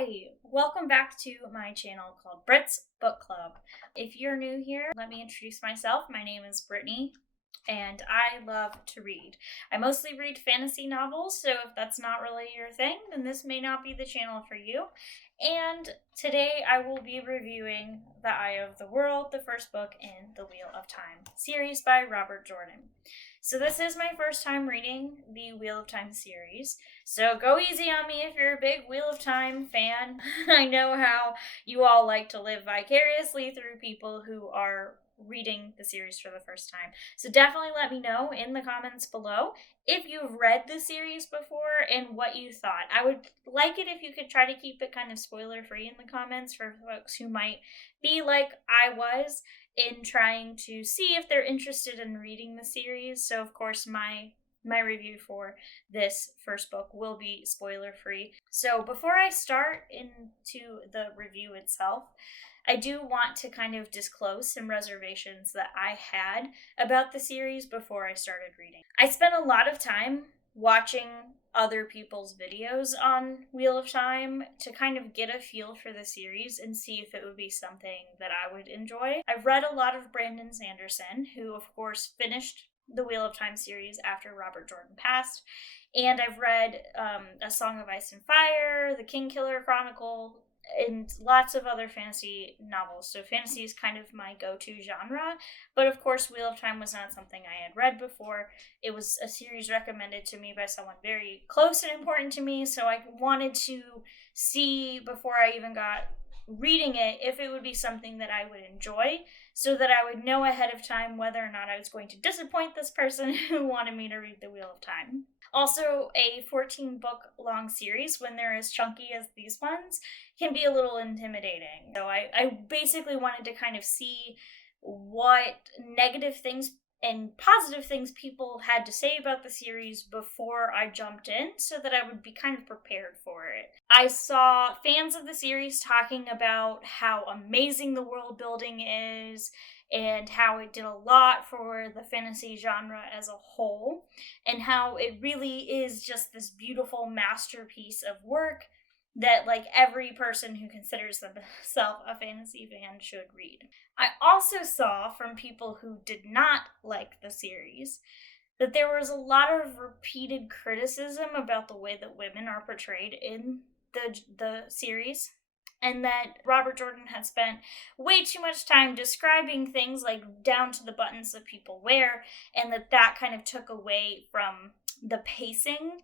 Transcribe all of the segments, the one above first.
Hi! Welcome back to my channel called Brit's Book Club. If you're new here, let me introduce myself. My name is Brittany, and I love to read. I mostly read fantasy novels, so if that's not really your thing, then this may not be the channel for you. And today I will be reviewing The Eye of the World, the first book in the Wheel of Time series by Robert Jordan. So this is my first time reading the Wheel of Time series, so go easy on me if you're a big Wheel of Time fan. I know how you all like to live vicariously through people who are reading the series for the first time. So definitely let me know in the comments below if you've read the series before and what you thought. I would like it if you could try to keep it kind of spoiler free in the comments for folks who might be like I was in trying to see if they're interested in reading the series. So of course my review for this first book will be spoiler free. So before I start into the review itself, I do want to kind of disclose some reservations that I had about the series before I started reading. I spent a lot of time watching other people's videos on Wheel of Time to kind of get a feel for the series and see if it would be something that I would enjoy. I've read a lot of Brandon Sanderson, who of course finished the Wheel of Time series after Robert Jordan passed, and I've read A Song of Ice and Fire, The Kingkiller Chronicle, and lots of other fantasy novels. So fantasy is kind of my go-to genre, but of course Wheel of Time was not something I had read before. It was a series recommended to me by someone very close and important to me, so I wanted to see before I even got reading it if it would be something that I would enjoy, so that I would know ahead of time whether or not I was going to disappoint this person who wanted me to read the Wheel of Time. Also, a 14-book long series, when they're as chunky as these ones, can be a little intimidating. So I basically wanted to kind of see what negative things and positive things people had to say about the series before I jumped in, so that I would be kind of prepared for it. I saw fans of the series talking about how amazing the world building is, and how it did a lot for the fantasy genre as a whole, and how it really is just this beautiful masterpiece of work that like every person who considers themselves a fantasy fan should read. I also saw from people who did not like the series that there was a lot of repeated criticism about the way that women are portrayed in the series, and that Robert Jordan had spent way too much time describing things like down to the buttons that people wear, and that kind of took away from the pacing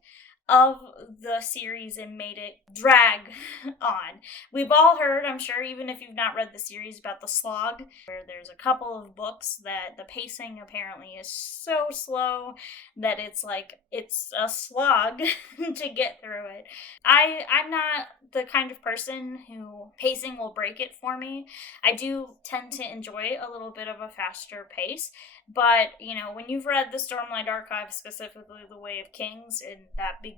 of the series and made it drag on. We've all heard, I'm sure, even if you've not read the series, about the slog, where there's a couple of books that the pacing apparently is so slow that it's a slog to get through it. I'm not the kind of person who pacing will break it for me. I do tend to enjoy a little bit of a faster pace, but, you know, when you've read the Stormlight Archive, specifically The Way of Kings, and that beginning,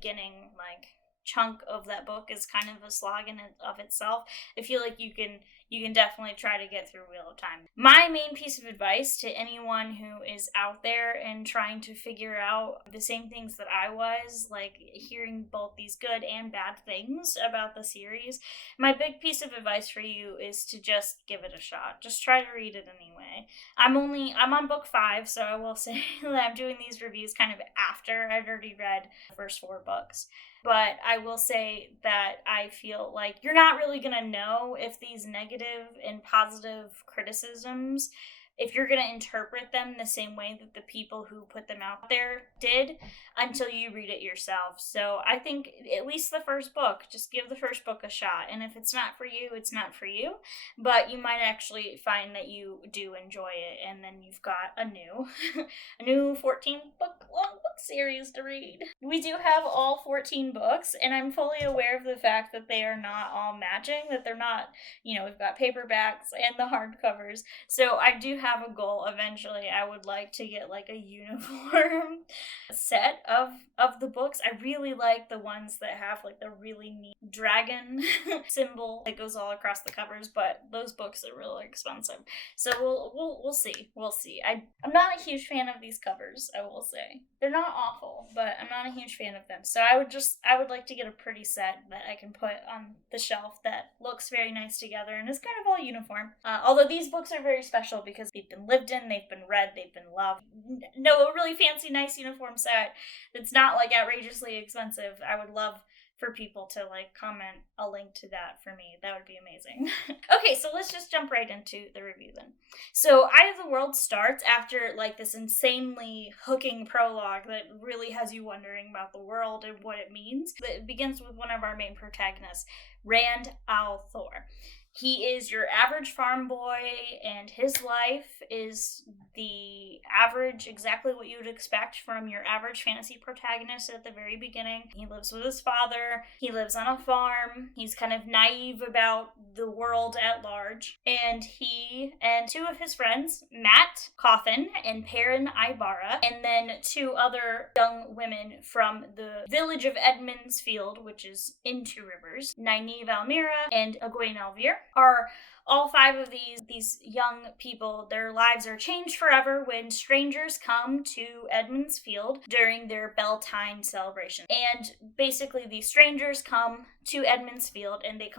chunk of that book is kind of a slog in and of itself, I feel like you can definitely try to get through Wheel of Time. My main piece of advice to anyone who is out there and trying to figure out the same things that I was, like hearing both these good and bad things about the series, my big piece of advice for you is to just give it a shot. Just try to read it anyway. I'm on book 5, so I will say that I'm doing these reviews kind of after I've already read the first 4 books. But I will say that I feel like you're not really going to know if these negative and positive criticisms, if you're going to interpret them the same way that the people who put them out there did, until you read it yourself. So I think at least the first book, just give the first book a shot. And if it's not for you, it's not for you. But you might actually find that you do enjoy it, and then you've got a new 14-book long book series to read. We do have all 14 books, and I'm fully aware of the fact that they are not all matching, that they're not, we've got paperbacks and the hardcovers. So I do have have a goal eventually. I would like to get like a uniform set of the books. I really like the ones that have like the really neat dragon symbol that goes all across the covers, but those books are really expensive. So we'll see. We'll see. I'm not a huge fan of these covers, I will say. They're not awful, but I'm not a huge fan of them. So I would like to get a pretty set that I can put on the shelf that looks very nice together and is kind of all uniform. Although these books are very special because they've been lived in, they've been read, they've been loved. No, a really fancy, nice uniform set that's not like outrageously expensive. I would love for people to like comment a link to that for me. That would be amazing. Okay, so let's just jump right into the review then. So Eye of the World starts after like this insanely hooking prologue that really has you wondering about the world and what it means. It begins with one of our main protagonists, Rand al'Thor. He is your average farm boy, and his life is the average, exactly what you would expect from your average fantasy protagonist at the very beginning. He lives with his father, he lives on a farm, he's kind of naive about the world at large, and he and two of his friends, Matt Coffin and Perrin Ibarra, and then two other young women from the village of Edmondsfield, which is in Two Rivers, Nynaeve Almira and Egwene Elvire, are all five of these young people. Their lives are changed forever when strangers come to Edmondsfield during their Beltane celebration. And basically these strangers come to Edmondsfield and they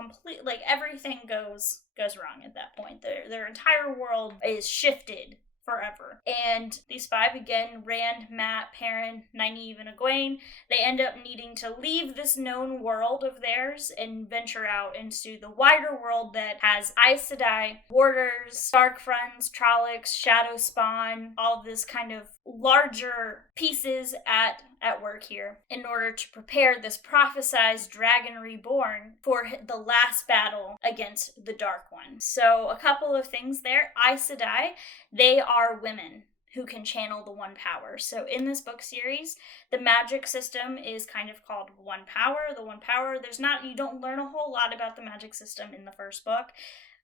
like everything goes wrong at that point. Their entire world is shifted forever. And these five, again, Rand, Matt, Perrin, Nynaeve, and Egwene, they end up needing to leave this known world of theirs and venture out into the wider world that has Aes Sedai, Warders, Starkfronts, Trollocs, Shadowspawn, all this kind of larger pieces at work here in order to prepare this prophesized dragon reborn for the last battle against the Dark One. So a couple of things there. Aes Sedai, they are women who can channel the One Power. So in this book series, the magic system is kind of called One Power. The One Power, you don't learn a whole lot about the magic system in the first book.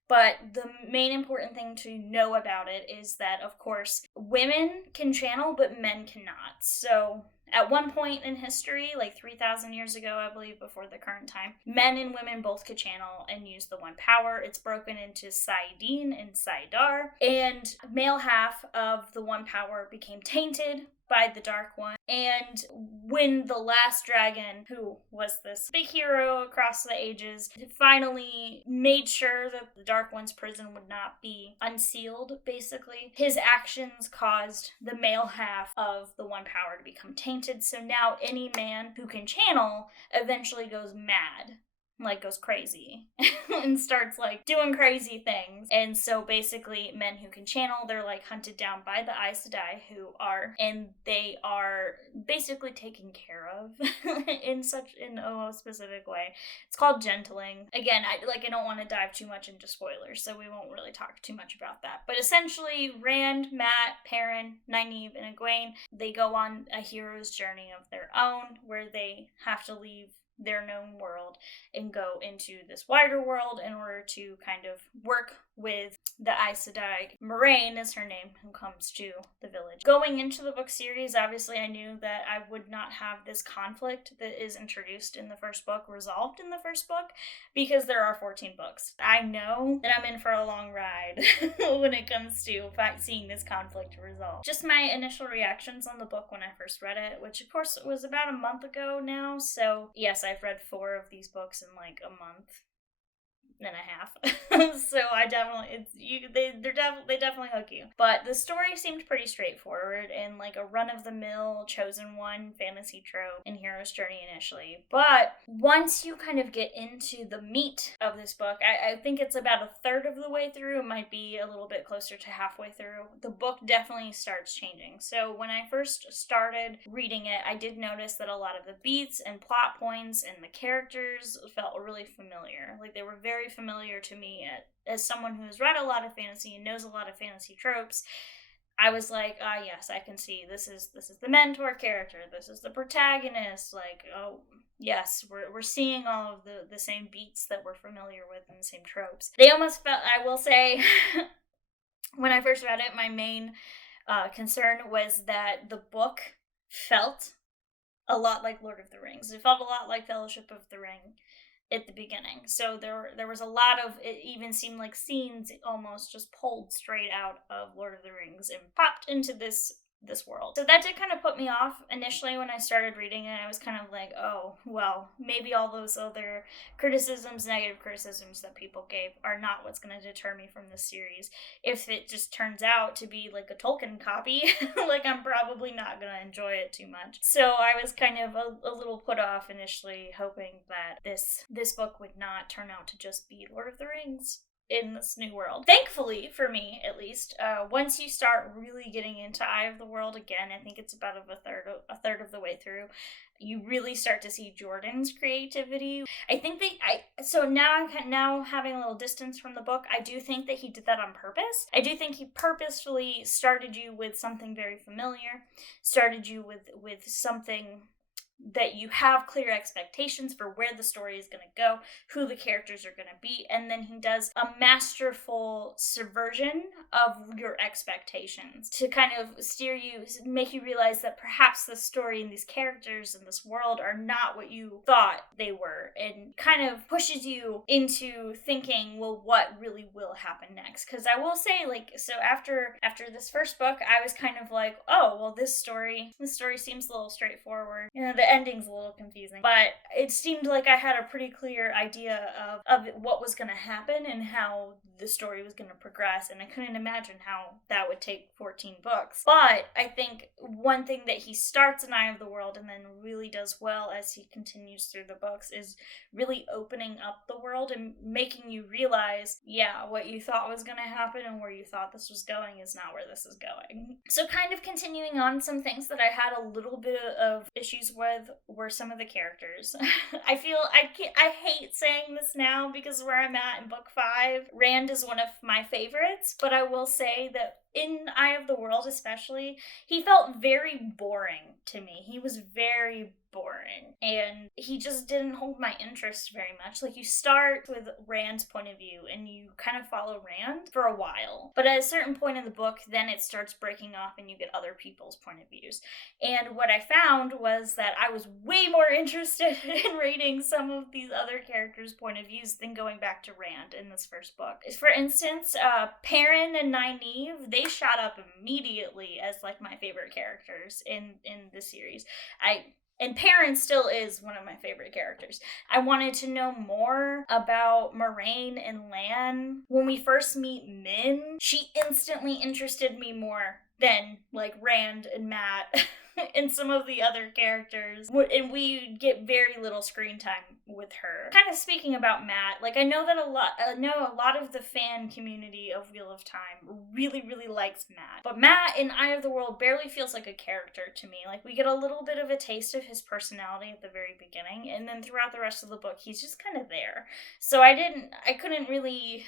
But the main important thing to know about it is that, of course, women can channel, but men cannot. So at one point in history, like 3,000 years ago, I believe, before the current time, men and women both could channel and use the One Power. It's broken into saidin and saidar. And male half of the One Power became tainted by the Dark One. And when the last dragon, who was this big hero across the ages, finally made sure that the Dark One's prison would not be unsealed, basically, his actions caused the male half of the One Power to become tainted. So now any man who can channel eventually goes mad. Like goes crazy and starts like doing crazy things. And so basically men who can channel, they're like hunted down by the Aes Sedai and they are basically taken care of in a specific way. It's called gentling. Again, I don't want to dive too much into spoilers, so we won't really talk too much about that. But essentially Rand, Matt, Perrin, Nynaeve, and Egwene, they go on a hero's journey of their own where they have to leave their known world and go into this wider world in order to kind of work with the Aes Sedai. Moraine is her name, who comes to the village. Going into the book series, obviously I knew that I would not have this conflict that is introduced in the first book resolved in the first book, because there are 14 books. I know that I'm in for a long ride when it comes to seeing this conflict resolved. Just my initial reactions on the book when I first read it, which of course was about a month ago now, so yes, I've read 4 of these books in like a month and a half. So I definitely, they definitely hook you. But the story seemed pretty straightforward and like a run-of-the-mill chosen one fantasy trope in Hero's Journey initially. But once you kind of get into the meat of this book, I think it's about a third of the way through. It might be a little bit closer to halfway through. The book definitely starts changing. So when I first started reading it, I did notice that a lot of the beats and plot points and the characters felt really familiar. Like they were very familiar to me as someone who has read a lot of fantasy and knows a lot of fantasy tropes. I was like, yes, I can see this is the mentor character, this is the protagonist, like, oh yes, we're seeing all of the same beats that we're familiar with and the same tropes. They almost felt, I will say When I first read it, my main concern was that the book felt a lot like Lord of the Rings. It felt a lot like Fellowship of the Ring at the beginning. So there was a lot of, it even seemed like scenes almost just pulled straight out of Lord of the Rings and popped into this world. So that did kind of put me off initially when I started reading it. I was kind of like, oh, well, maybe all those other criticisms, negative criticisms that people gave are not what's going to deter me from this series. If it just turns out to be like a Tolkien copy, like I'm probably not going to enjoy it too much. So I was kind of a little put off initially, hoping that this book would not turn out to just be Lord of the Rings in this new world. Thankfully, for me at least, once you start really getting into Eye of the World again, I think it's about a third of the way through, you really start to see Jordan's creativity. I think so now I'm now having a little distance from the book. I do think that he did that on purpose. I do think he purposefully started you with something very familiar, started you with something that you have clear expectations for where the story is going to go, who the characters are going to be, and then he does a masterful subversion of your expectations to kind of steer you, make you realize that perhaps the story and these characters and this world are not what you thought they were, and kind of pushes you into thinking, well, what really will happen next? Because I will say, like, so after this first book, I was kind of like, oh, well, this story seems a little straightforward. You know, the ending's a little confusing, but it seemed like I had a pretty clear idea of what was going to happen and how the story was going to progress, and I couldn't imagine how that would take 14 books. But I think one thing that he starts in Eye of the World and then really does well as he continues through the books is really opening up the world and making you realize, yeah, what you thought was going to happen and where you thought this was going is not where this is going. So kind of continuing on, some things that I had a little bit of issues with were some of the characters. I feel I hate saying this now because where I'm at in book 5, Rand is one of my favorites, but I will say that in Eye of the World especially, he felt very boring to me. He was very boring, and he just didn't hold my interest very much. Like, you start with Rand's point of view and you kind of follow Rand for a while, but at a certain point in the book, then it starts breaking off and you get other people's point of views. And what I found was that I was way more interested in reading some of these other characters' point of views than going back to Rand in this first book. For instance, Perrin and Nynaeve, they shot up immediately as like my favorite characters in the series. And Perrin still is one of my favorite characters. I wanted to know more about Moraine and Lan. When we first meet Min, she instantly interested me more than like Rand and Matt and some of the other characters, and we get very little screen time with her. Kind of speaking about Matt, like I know a lot of the fan community of Wheel of Time really, really likes Matt, but Matt in Eye of the World barely feels like a character to me. Like, we get a little bit of a taste of his personality at the very beginning, and then throughout the rest of the book, he's just kind of there. So I didn't really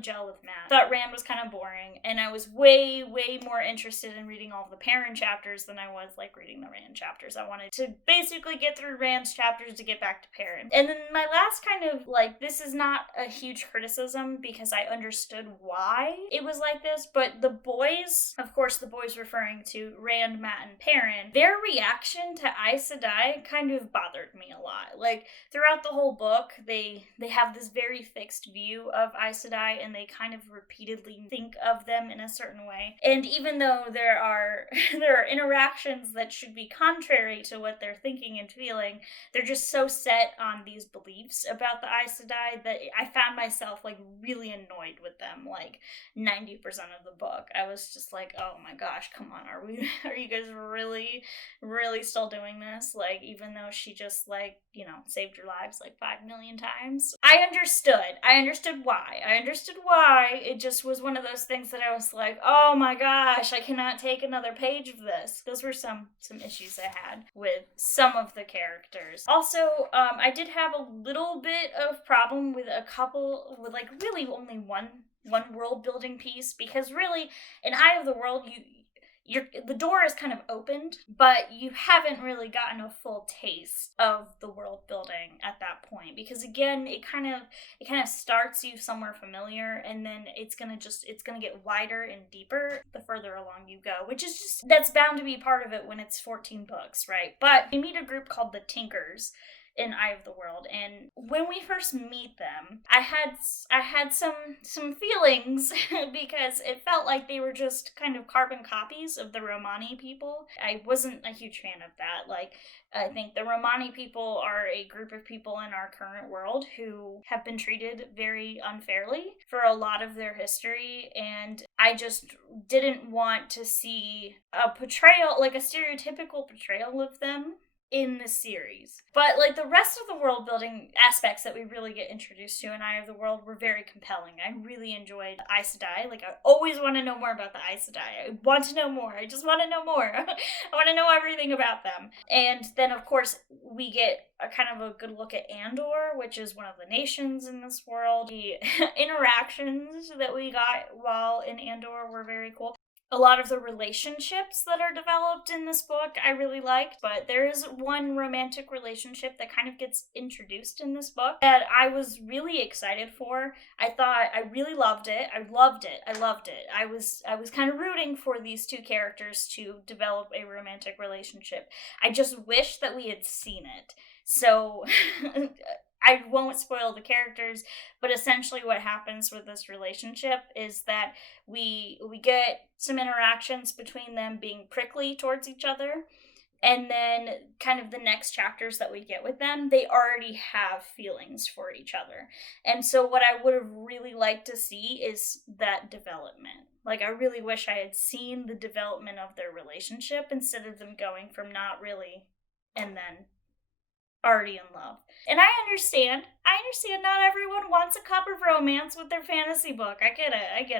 gel with Matt. Thought Rand was kind of boring, and I was way more interested in reading all the Perrin chapters than I was like reading the Rand chapters. I wanted to basically get through Rand's chapters to get back to Perrin. And then my last kind of, like, this is not a huge criticism because I understood why it was like this, but the boys, of course the boys referring to Rand, Matt, and Perrin, their reaction to Aes Sedai kind of bothered me a lot. Like, throughout the whole book, they have this very fixed view of Aes Sedai, and they kind of repeatedly think of them in a certain way. And even though there are interactions that should be contrary to what they're thinking and feeling, they're just so set on these beliefs about the Aes Sedai that I found myself like really annoyed with them. Like 90% of the book, I was just like, oh my gosh, come on, are you guys really still doing this? Like, even though she just, like, you know, saved your lives like 5 million times. I understood why. It just was one of those things that I was like, oh my gosh, I cannot take another page of this. Those were some issues I had with some of the characters. Also, I did have a little bit of problem with like really only one world building piece, because really in Eye of the World the door is kind of opened, but you haven't really gotten a full taste of the world building at that point, because again, it kind of starts you somewhere familiar, and then it's gonna get wider and deeper the further along you go, which is just, that's bound to be part of it when it's 14 books, right? But we meet a group called the Tinkers in Eye of the World, and when we first meet them, I had some feelings because it felt like they were just kind of carbon copies of the Romani people. I wasn't a huge fan of that. Like, I think the Romani people are a group of people in our current world who have been treated very unfairly for a lot of their history, and I just didn't want to see a portrayal, like a stereotypical portrayal of them in the series. But like the rest of the world building aspects that we really get introduced to in Eye of the World were very compelling. I really enjoyed Aes Sedai. Like, I always want to know more about the Aes Sedai. I want to know more. I just want to know more. I want to know everything about them. And then of course we get a kind of a good look at Andor, which is one of the nations in this world. The interactions that we got while in Andor were very cool. A lot of the relationships that are developed in this book I really liked, but there is one romantic relationship that kind of gets introduced in this book that I was really excited for. I really loved it. I loved it. I was kind of rooting for these two characters to develop a romantic relationship. I just wish that we had seen it. So I won't spoil the characters, but essentially what happens with this relationship is that we get some interactions between them being prickly towards each other, and then kind of the next chapters that we get with them, they already have feelings for each other. And so what I would have really liked to see is that development. Like, I really wish I had seen the development of their relationship instead of them going from not really and then already in love. And I understand not everyone wants a cup of romance with their fantasy book. I get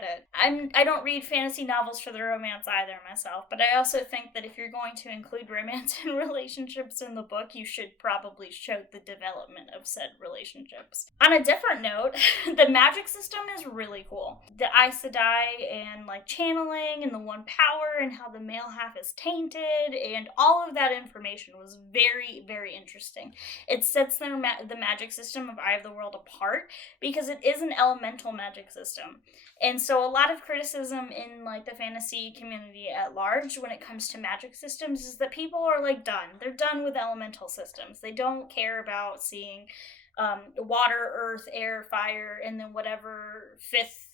it. I don't read fantasy novels for the romance either myself, but I also think that if you're going to include romance and relationships in the book, you should probably show the development of said relationships. On a different note, the magic system is really cool. The Aes Sedai and like channeling and the one power and how the male half is tainted and all of that information was very, very interesting. It sets the magic system of Eye of the World apart because it is an elemental magic system. And so a lot of criticism in like the fantasy community at large when it comes to magic systems is that people are like done. They're done with elemental systems. They don't care about seeing water, earth, air, fire, and then whatever fifth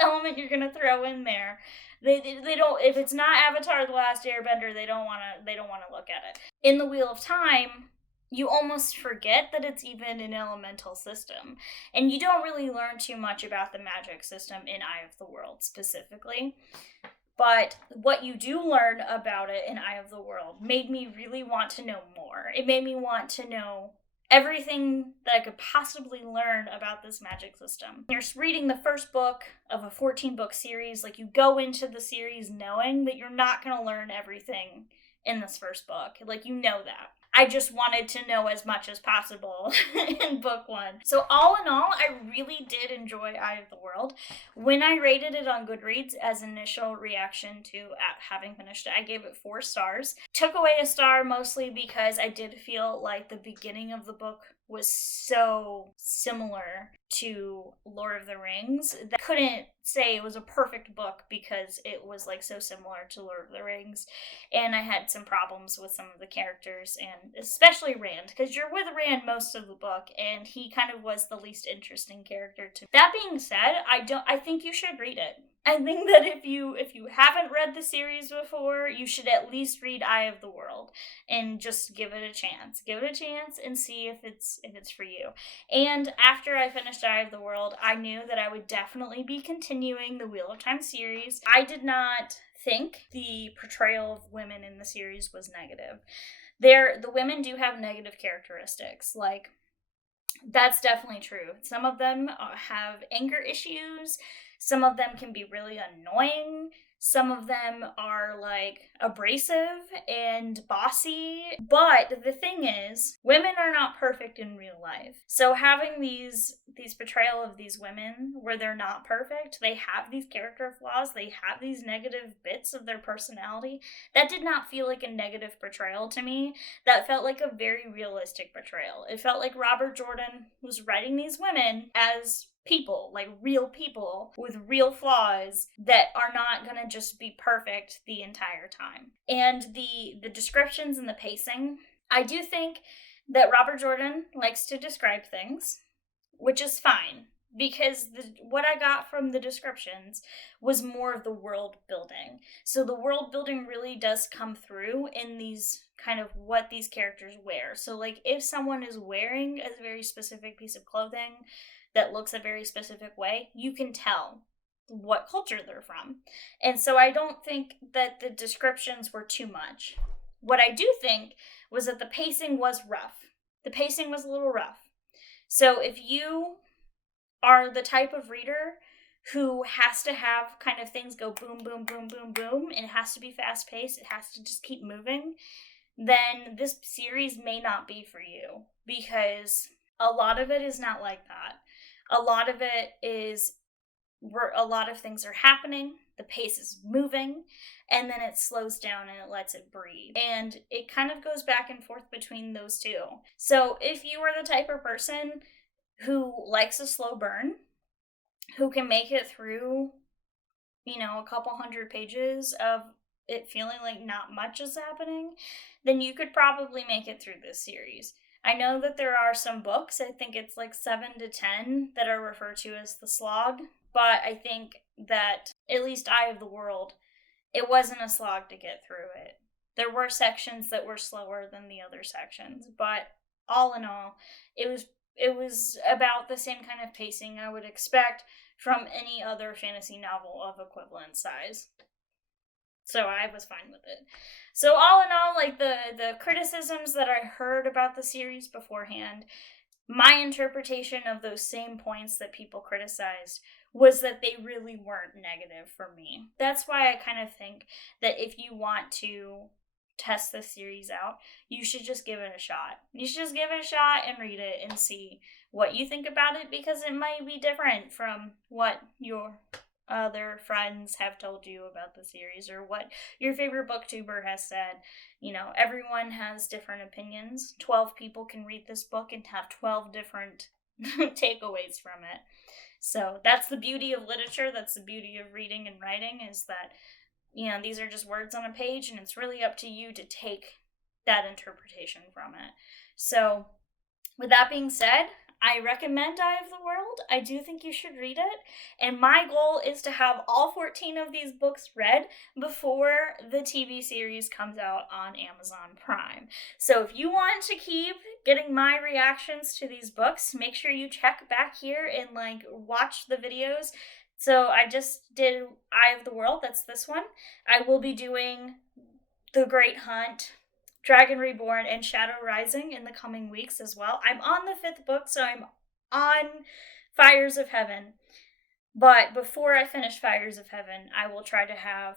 element you're gonna throw in there. They don't, if it's not Avatar: The Last Airbender, they don't wanna look at it. In the Wheel of Time, you almost forget that it's even an elemental system. And you don't really learn too much about the magic system in Eye of the World specifically. But what you do learn about it in Eye of the World made me really want to know more. It made me want to know everything that I could possibly learn about this magic system. You're reading the first book of a 14-book series, like you go into the series knowing that you're not going to learn everything in this first book. Like, you know that. I just wanted to know as much as possible in book one. So all in all, I really did enjoy Eye of the World. When I rated it on Goodreads as initial reaction to having finished it, I gave it 4 stars. Took away a star mostly because I did feel like the beginning of the book was so similar to Lord of the Rings that I couldn't say it was a perfect book because it was like so similar to Lord of the Rings, and I had some problems with some of the characters, and especially Rand, because you're with Rand most of the book and he kind of was the least interesting character to me. That being said, I think you should read it. I think that if you haven't read the series before, you should at least read Eye of the World and just give it a chance. Give it a chance and see if it's for you. And after I finished Eye of the World, I knew that I would definitely be continuing the Wheel of Time series. I did not think the portrayal of women in the series was negative. The women do have negative characteristics, like that's definitely true. Some of them have anger issues. Some of them can be really annoying. Some of them are like abrasive and bossy. But the thing is, women are not perfect in real life. So having these portrayal of these women where they're not perfect. They have these character flaws. They have these negative bits of their personality. That did not feel like a negative portrayal to me. That felt like a very realistic portrayal. It felt like Robert Jordan was writing these women as people, like real people with real flaws that are not gonna just be perfect the entire time. And the descriptions and the pacing, I do think that Robert Jordan likes to describe things, which is fine, because what I got from the descriptions was more of the world building. So the world building really does come through in these kind of what these characters wear. So like if someone is wearing a very specific piece of clothing that looks a very specific way, you can tell what culture they're from. And so I don't think that the descriptions were too much. What I do think was that the pacing was rough. The pacing was a little rough. So if you are the type of reader who has to have kind of things go boom, boom, boom, boom, boom, and it has to be fast paced, it has to just keep moving, then this series may not be for you, because a lot of it is not like that. A lot of it is where a lot of things are happening, the pace is moving, and then it slows down and it lets it breathe. And it kind of goes back and forth between those two. So if you are the type of person who likes a slow burn, who can make it through, a couple hundred pages of it feeling like not much is happening, then you could probably make it through this series. I know that there are some books, I think it's like 7 to 10, that are referred to as the slog, but I think that, at least Eye of the World, it wasn't a slog to get through it. There were sections that were slower than the other sections, but all in all, it was about the same kind of pacing I would expect from any other fantasy novel of equivalent size. So I was fine with it. So all in all, like the criticisms that I heard about the series beforehand, my interpretation of those same points that people criticized was that they really weren't negative for me. That's why I kind of think that if you want to test this series out, you should just give it a shot. You should just give it a shot and read it and see what you think about it, because it might be different from what your other friends have told you about the series or what your favorite booktuber has said. Everyone has different opinions. 12 people can read this book and have 12 different takeaways from it. So that's the beauty of literature. That's the beauty of reading and writing, is that these are just words on a page, and it's really up to you to take that interpretation from it. So with that being said, I recommend Eye of the World. I do think you should read it. And my goal is to have all 14 of these books read before the TV series comes out on Amazon Prime. So if you want to keep getting my reactions to these books, make sure you check back here and watch the videos. So I just did Eye of the World. That's this one. I will be doing The Great Hunt, Dragon Reborn, and Shadow Rising in the coming weeks as well. I'm on the 5th book, so I'm on Fires of Heaven. But before I finish Fires of Heaven, I will try to have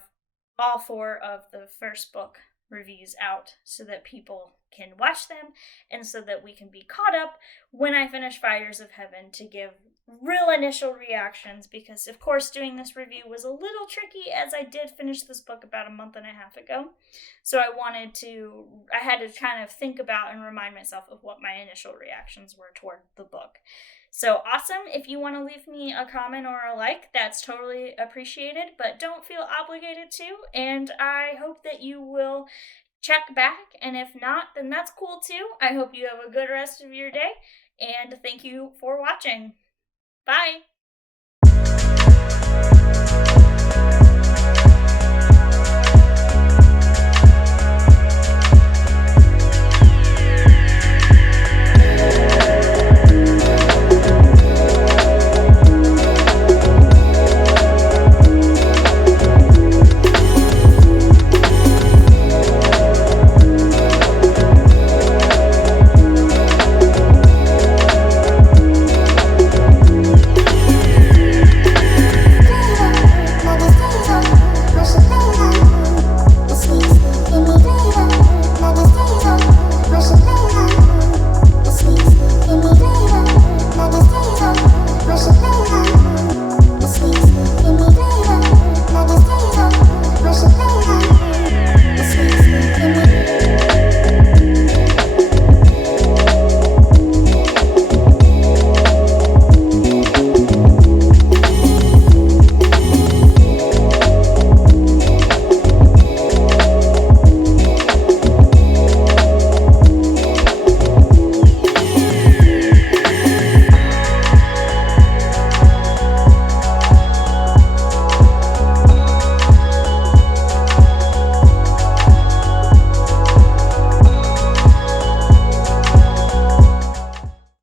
all 4 of the first book reviews out so that people can watch them and so that we can be caught up when I finish Fires of Heaven to give real initial reactions, because of course doing this review was a little tricky, as I did finish this book about a month and a half ago. So I had to kind of think about and remind myself of what my initial reactions were toward the book. So awesome. If you want to leave me a comment or a like, that's totally appreciated, but don't feel obligated to. And I hope that you will check back. And if not, then that's cool too. I hope you have a good rest of your day. And thank you for watching. Bye!